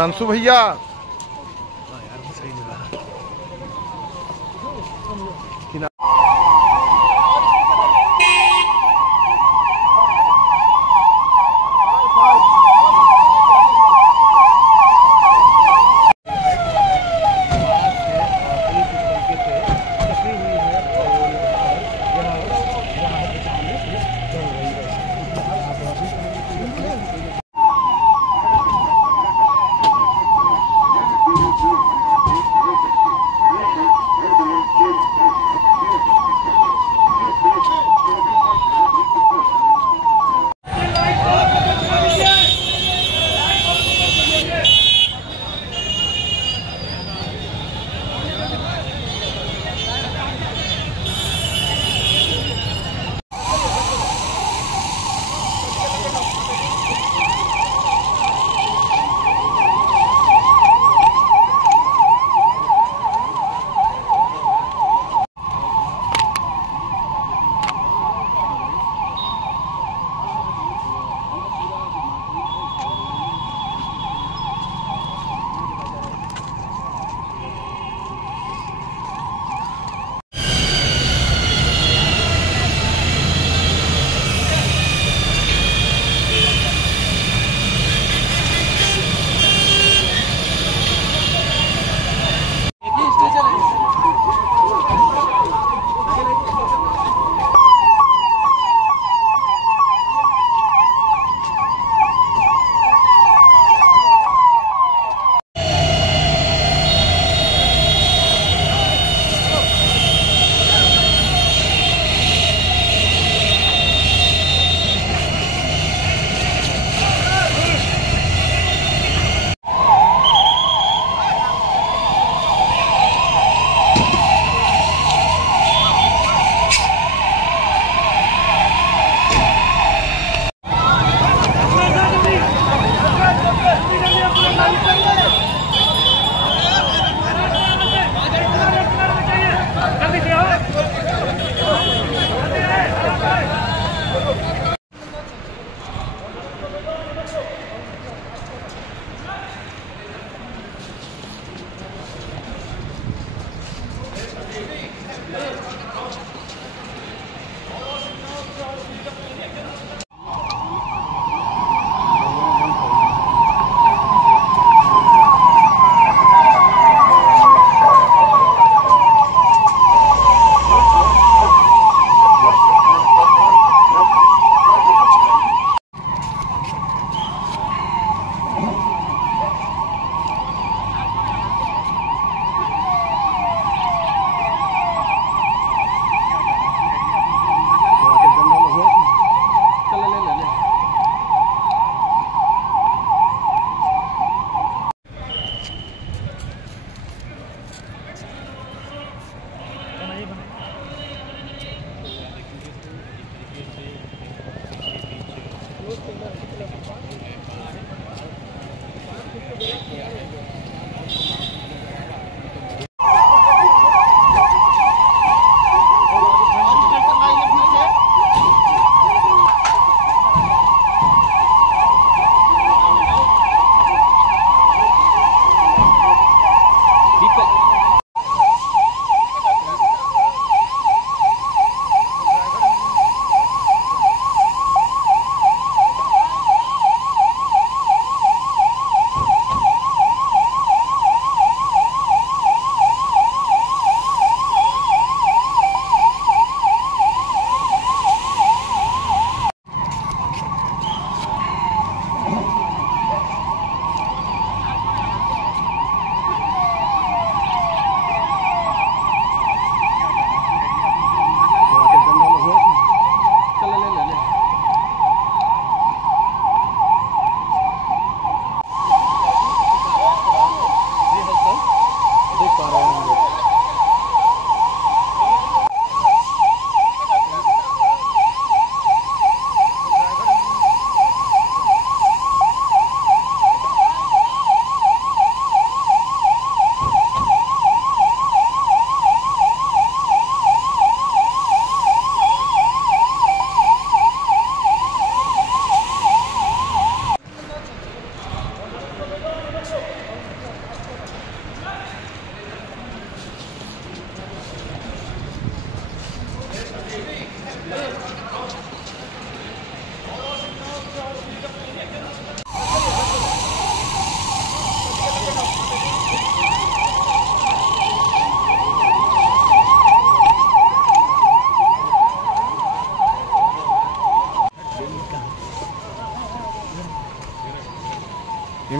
हिमांशु भैया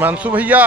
हिमांशु भैया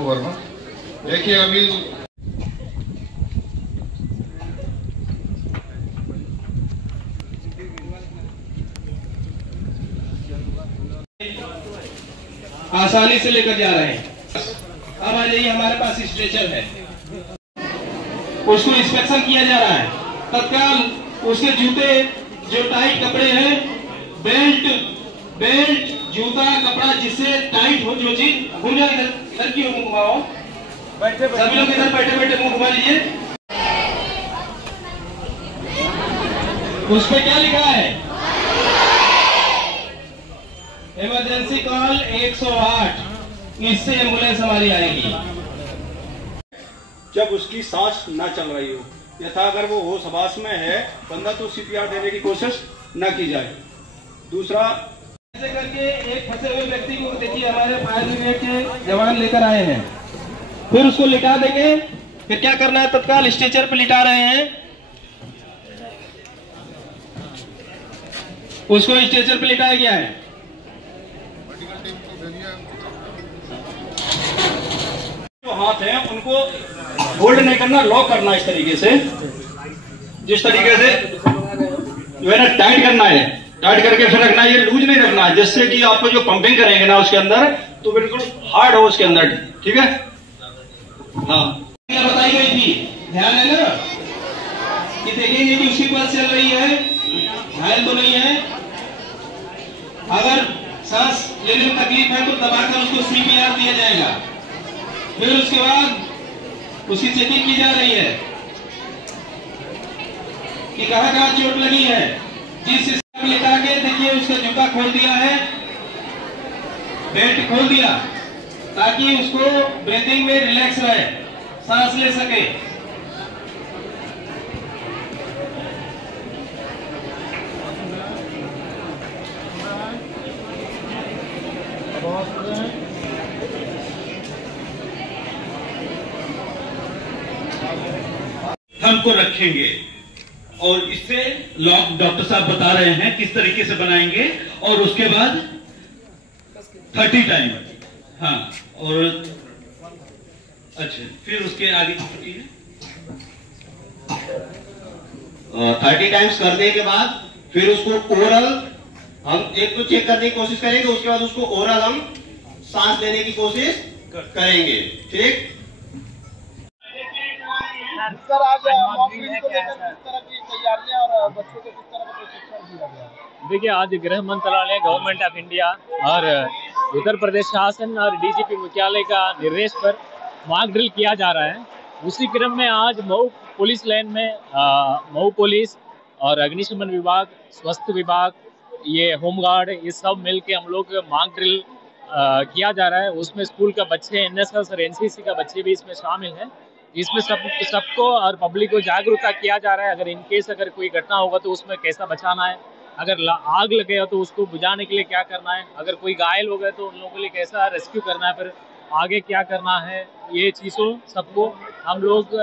वर्मा देखिए अभी आसानी से लेकर जा रहे हैं। अब आ जाइए, हमारे पास स्ट्रेचर है, उसको इंस्पेक्शन किया जा रहा है। तत्काल उसके जूते जो टाइट कपड़े हैं, बेल्ट जूता कपड़ा जिससे टाइट हो, जो चीज घूम जाए इधर की मुंह घुमाओ, सभी लोग इधर बैठे बैठे मुंह घुमा लीजिए। उस पे क्या लिखा है? इमरजेंसी कॉल 108, इससे एम्बुलेंस हमारी आएगी। जब उसकी सांस ना चल रही हो, यथा अगर वो होश हवास में है बंदा, तो सीपीआर देने की कोशिश न की जाए। दूसरा, ऐसे करके एक फंसे हुए व्यक्ति को देखिए हमारे फायर ब्रिगेड के जवान लेकर आए हैं, फिर उसको लिटा देंगे। फिर क्या करना है? तत्काल स्ट्रेचर पे लिटा रहे हैं, उसको स्ट्रेचर पे लिटाया गया है। जो हाथ हैं उनको होल्ड नहीं करना, लॉक करना इस तरीके से, जिस तरीके से जो है ना टाइट करना है, टाइट करके फिर रखना है, ये लूज नहीं रखना है, जिससे कि आपको जो पंपिंग करेंगे ना उसके अंदर तो बिल्कुल हार्ड हो उसके अंदर। ठीक है, हाँ बताई गई थी, ध्यान है ना, कि देखेंगे कि उसकी पल्स चल रही है, घायल तो नहीं है। अगर सांस लेने में तकलीफ है तो दबाकर उसको सीपीआर दिया जाएगा। फिर उसके बाद उसकी चेकिंग की जा रही है कि कहां कहां चोट लगी है। जिस हिसाब लिटा के देखिए, उसका जूता खोल दिया है, बेल्ट खोल दिया, ताकि उसको ब्रीथिंग में रिलैक्स रहे, सांस ले सके। हमको रखेंगे और इससे लॉक डॉक्टर साहब बता रहे हैं किस तरीके से बनाएंगे, और उसके बाद 30 टाइम, हाँ, और अच्छा फिर उसके आगे की छुट्टी है 30 टाइम्स करने के बाद फिर उसको ओरल हम एक तो चेक करने की कोशिश करेंगे, उसके बाद उसको ओरल हम सांस लेने की कोशिश करेंगे। ठीक सर, आज मॉक ड्रिल को लेकर किस तरह की तैयारियां और बच्चों को किस तरह का प्रशिक्षण दिया गया? देखिए, आज गृह मंत्रालय, गवर्नमेंट ऑफ इंडिया और उत्तर प्रदेश शासन और डीजीपी मुख्यालय का निर्देश पर मॉक ड्रिल किया जा रहा है। उसी क्रम में आज मऊ पुलिस लाइन में मऊ पुलिस और अग्निशमन विभाग, स्वास्थ्य विभाग, ये होमगार्ड, ये सब मिल के हम लोग मॉक ड्रिल किया जा रहा है। उसमें स्कूल का बच्चे, एनएसएस और एनसीसी का बच्चे भी इसमें शामिल हैं। इसमें सबको और पब्लिक को जागरूकता किया जा रहा है। अगर इनकेस अगर कोई घटना होगा तो उसमें कैसा बचाना है, अगर आग लगे हो तो उसको बुझाने के लिए क्या करना है, अगर कोई घायल हो गए तो उन लोगों के लिए कैसा रेस्क्यू करना है, फिर आगे क्या करना है, ये चीज़ों सबको हम लोग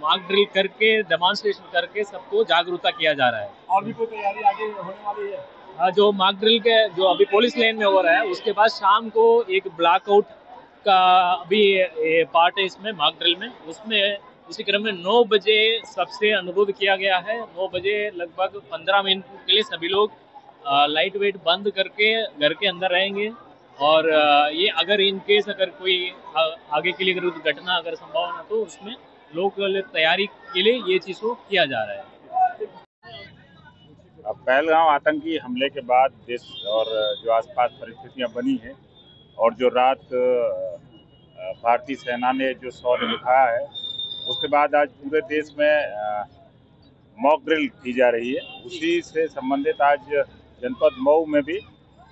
मॉक ड्रिल करके, डेमोन्स्ट्रेशन करके सबको जागरूकता किया जा रहा है। और भी कोई तैयारी आगे होने वाली है? जो मॉक ड्रिल के जो अभी पुलिस लाइन में हो रहा है, उसके बाद शाम को एक ब्लैकआउट का भी पार्ट है इसमें, मॉक ड्रिल में। उसमें इसी क्रम में 9 बजे सबसे अनुरोध किया गया है। 9 बजे लगभग 15 मिनट के लिए सभी लोग लाइट वेट बंद करके घर के अंदर रहेंगे। और ये अगर इन केस अगर कोई आगे के लिए अगर घटना अगर संभावना, तो उसमें लोग तैयारी के लिए ये चीज़ को किया जा रहा है। पहलगाम आतंकी हमले के बाद देश और जो आसपास परिस्थितियां बनी हैं और जो रात भारतीय सेना ने जो शौर्य दिखाया है, उसके बाद आज पूरे देश में मॉक ड्रिल की जा रही है। उसी से संबंधित आज जनपद मऊ में भी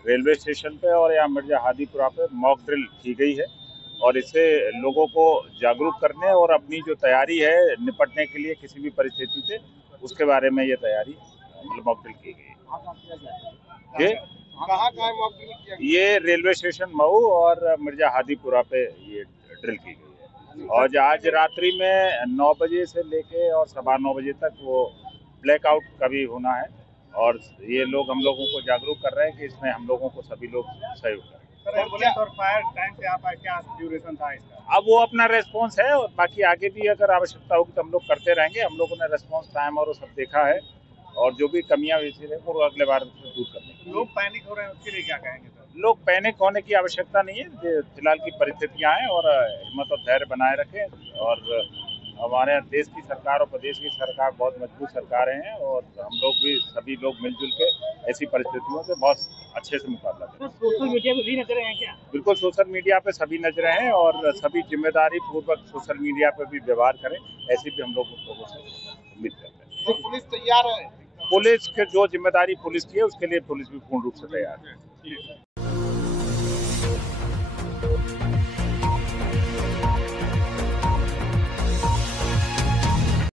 रेलवे स्टेशन पे और यहाँ मिर्जा हादीपुरा पे मॉक ड्रिल की गई है और इससे लोगों को जागरूक करने और अपनी जो तैयारी है निपटने के लिए किसी भी परिस्थिति से, उसके बारे में ये तैयारी मतलब मॉक ड्रिल की गई है। ये रेलवे स्टेशन मऊ और मिर्जा हादीपुरा पे ये ड्रिल की गई है और आज रात्रि में 9 बजे से लेके और 9:15 बजे तक वो ब्लैकआउट का भी होना है और ये लोग हम लोगों को जागरूक कर रहे हैं कि इसमें हम लोगों को सभी लोग सहयोग करें। एम्बुलेंस और फायर टाइम से आप क्या ड्यूरेशन था इसका? अब वो अपना रेस्पॉन्स है और बाकी आगे भी अगर आवश्यकता होगी तो हम लोग करते रहेंगे। हम लोगों ने रेस्पॉन्स टाइम और वो सब देखा है और जो भी कमियां वैसी रहे वो अगले बार दूर करने। लोग पैनिक हो रहे हैं, उसके लिए क्या कहेंगे सर? लोग पैनिक होने की आवश्यकता नहीं है। फिलहाल की परिस्थितियां हैं और हिम्मत और धैर्य बनाए रखें और हमारे देश की सरकार और प्रदेश की सरकार बहुत मजबूत सरकारें हैं और हम लोग भी सभी लोग मिलजुल के ऐसी परिस्थितियों से बहुत अच्छे से मुकाबला करें। सोशल मीडिया पे भी नजरें हैं क्या? बिल्कुल, सोशल मीडिया पे सभी नजरें हैं और सभी जिम्मेदारी पूर्वक सोशल मीडिया पे भी व्यवहार करें, ऐसी भी हम लोग लोगों से उम्मीद करते हैं। तो पुलिस तैयार है? पुलिस के जो जिम्मेदारी पुलिस की है उसके लिए पुलिस भी पूर्ण रूप से तैयार है।